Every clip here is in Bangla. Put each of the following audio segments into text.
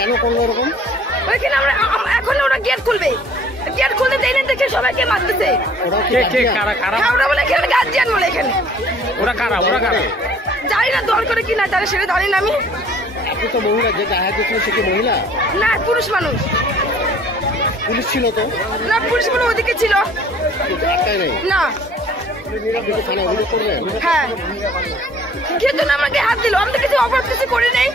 কেন করলো এরকম? ওইখানে আমরা এখন ওরা গেট খুলবে, গেট খুলতে দেয় না দেখে সবাইকে মারতেছে। ওরা বলে এখানে গার্জিয়ান বলে এখানে। ওরা কারা? জানি না দল করে কি না জানে সেটা জানি না আমি। আপনি তো মহিলা, যে আহত ছিল সে কি মহিলা? না, পুরুষ মানুষ। পুলিশ ছিল তো? না, পুলিশ কোনো ওদিকে ছিল না। হ্যাঁ, কিন্তু আমাকে হাত দিল, আমি তো কিছু অপরাধ কিছু করি নাই।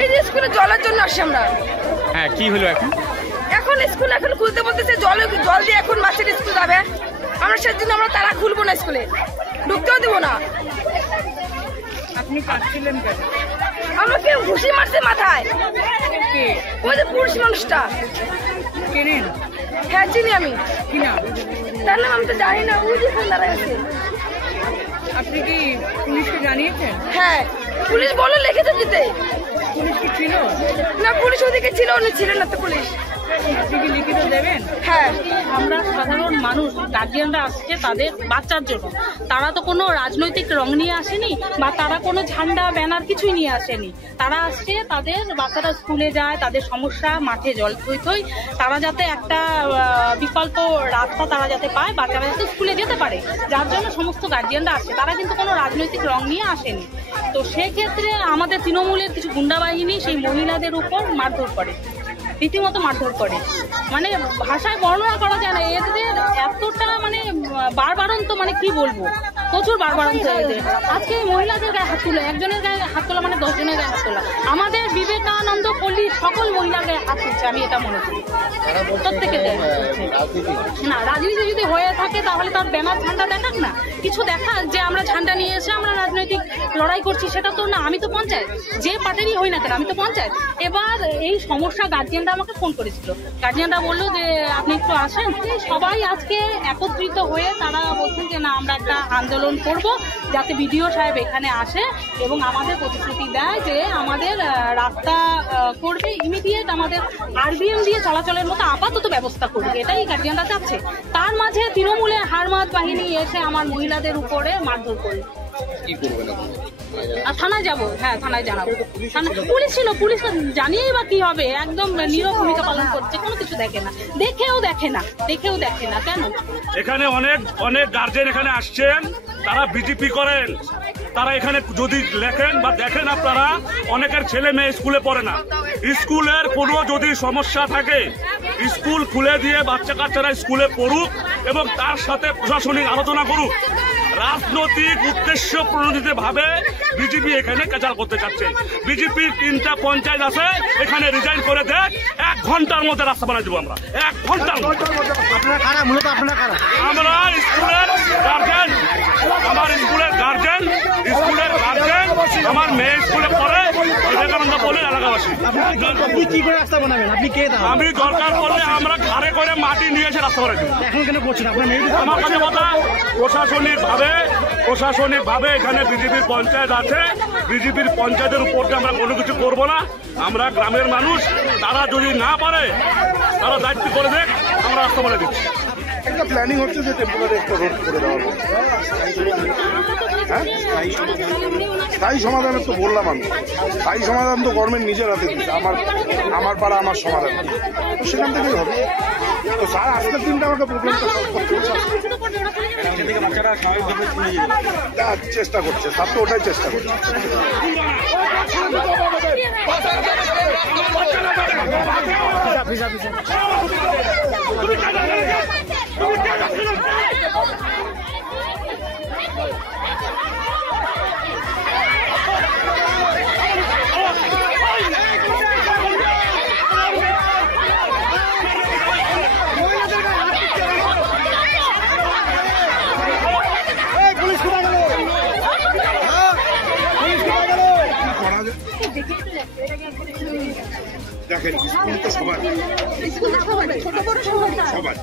এই যে স্কুলে জলের জন্য আসছি আমরা। হ্যাঁ, কি হলো এখন? এখন স্কুল এখন খুলতে বলতেছে, জল দিয়ে এখন বাচ্চারা স্কুল যাবে। আমরা সেজন্য আমরা তারা খুলবো না, স্কুলে ঢুকতেও দেবো না। আপনি কাটছিলেন কেন? আমরা কেউ ঘুষি মারছে মাথায়। ওই যে পুরুষ মানুষটা। চেনেন? হ্যাঁ, চিনি আমি। কি নাম? তার নাম আমি তো জানি না। ওই যে দাঁড়ায় আছে। আপনি কি পুলিশকে জানিয়েছেন? হ্যাঁ, পুলিশ বলে লিখেছে দিতে। পুলিশ কি ছিল? না, পুলিশ ওদিকে ছিল, উনি ছিলেন না তো পুলিশ। আপনি কি লিখিত দেবেন? হ্যাঁ। আমরা সাধারণ মানুষ, গার্জিয়ানরা আসছে তাদের বাচ্চার জন্য। তারা তো কোনো রাজনৈতিক রং নিয়ে আসেনি বা তারা কোনো ঝান্ডা ব্যানার কিছুই নিয়ে আসেনি। তারা আসছে তাদের বাচ্চারা স্কুলে যায়, তাদের সমস্যা, মাঠে জল থই থই, তারা যাতে একটা বিকল্প রাস্তা তারা যাতে পায়, বাচ্চারা যাতে স্কুলে যেতে পারে, যার জন্য সমস্ত গার্জিয়ানরা আসছে। তারা কিন্তু কোনো রাজনৈতিক রং নিয়ে আসেনি। তো সেক্ষেত্রে আমাদের তৃণমূলের কিছু গুন্ডা বাহিনী সেই মহিলাদের উপর মারধর করে, রীতিমতো মারধর করে। মানে ভাষায় বর্ণনা করা যায় না। এদের এতটা মানে বারবারন্ত, মানে কি বলবো, প্রচুর বারবারন্ত এদের। আজকে মহিলাদের গায়ে হাত তোলা, একজনের গায়ে হাত তোলা মানে 10 জনের গায়ে হাত তোলা। আমাদের বিবেকানন্দ পল্লী সকল মহিলার গায়ে হাত তুলছে, আমি এটা মনে করি। প্রত্যেকে না, রাজনীতি যদি হয়ে থাকে তাহলে তার ব্যানার ঝান্ডা দেখাক না, কিছু দেখাক যে আমরা ঝান্ডা নিয়ে এসে আমরা রাজনৈতিক লড়াই করছি। সেটা তো না, আমি তো পঞ্চায়েত, যে পার্টিরই হই না কেন আমি তো পঞ্চায়েত। এবার এই সমস্যা গার্জিয়ানরা আমাকে ফোন করেছিল। গার্জিয়ানরা বললো যে আপনি একটু আসেন। সবাই আজকে একত্রিত হয়ে তারা বলছেন যে না, আমরা একটা আন্দোলন করব, যাতে বিডিও সাহেব এখানে আসে এবং আমাদের প্রতিশ্রুতি দেয় যে আমাদের রাস্তা করবে, ইমিডিয়েট আমাদের আরবিএম দিয়ে চলাচলের মতো আপাতত ব্যবস্থা করবে। এটাই গার্জিয়ানরা চাচ্ছে। তার মাঝে তৃণমূলের হারমাত বাহিনী এসে আমার মহিলাদের উপরে মারধর করলো। থানায় যাবো। হ্যাঁ, থানায় জানাবো। পুলিশ ছিল, পুলিশ জানিয়েই বা কি হবে, একদম নীরব ভূমিকা পালন করছে, কোনো কিছু দেখে না, দেখেও দেখে না। কেন এখানে অনেক গার্জেন এখানে আসছেন, তারা বিজেপি করেন। তারা এখানে যদি লেখেন বা দেখেন, আপনারা অনেকের ছেলে মেয়ে স্কুলে পড়ে না। স্কুলের কোনো যদি সমস্যা থাকে, স্কুল খুলে দিয়ে বাচ্চা কাচ্চারা স্কুলে পড়ুক এবং তার সাথে প্রশাসনিক আলোচনা করুক। রাজনৈতিক উদ্দেশ্য প্রণোদিত ভাবে বিজেপি এখানে কেচাল করতে চাচ্ছে। বিজেপির 3টা পঞ্চায়েত আছে, এখানে রিজাইন করে দেয়, 1 ঘন্টার মধ্যে রাস্তা বানাই দেবো আমরা। 1 ঘন্টার মধ্যে। আমরা স্কুলের গার্জেন, আমার মেয়ে স্কুলে পড়ে, বিবেকানন্দ বলে এলাকাবাসী। আমি দরকার পড়লে আমরা ঘরে করে মাটি নিয়ে এসে রাস্তা বানাই দেবো। আমার কাছে কথা, প্রশাসনিক ভাবে এখানে বিজেপির পঞ্চায়েত আছে, বিজেপির পঞ্চায়েতের উপর আমরা কোনো কিছু করবো না। আমরা গ্রামের মানুষ, তারা যদি না পারে তারা দায়িত্ব করে দেখ, আমরা রাস্তা বানিয়ে দিচ্ছি। একটা প্ল্যানিং হচ্ছে যে টেম্পোরারি একটা রোড করে দেওয়া হবে। স্থায়ী সমাধানের তো বললাম আমি, স্থায়ী সমাধান তো গভর্নমেন্ট নিজের হাতে দিচ্ছে। আমার পাড়া আমার সমাধান, তো সেখান থেকেই হবে। তো স্যার আজকের দিনটা আমাকে প্রবলেমটা সলভ করতে হচ্ছে, চেষ্টা করছে স্যার, তো ওটাই চেষ্টা করছে। দেখেন স্কুল তো সবার সবার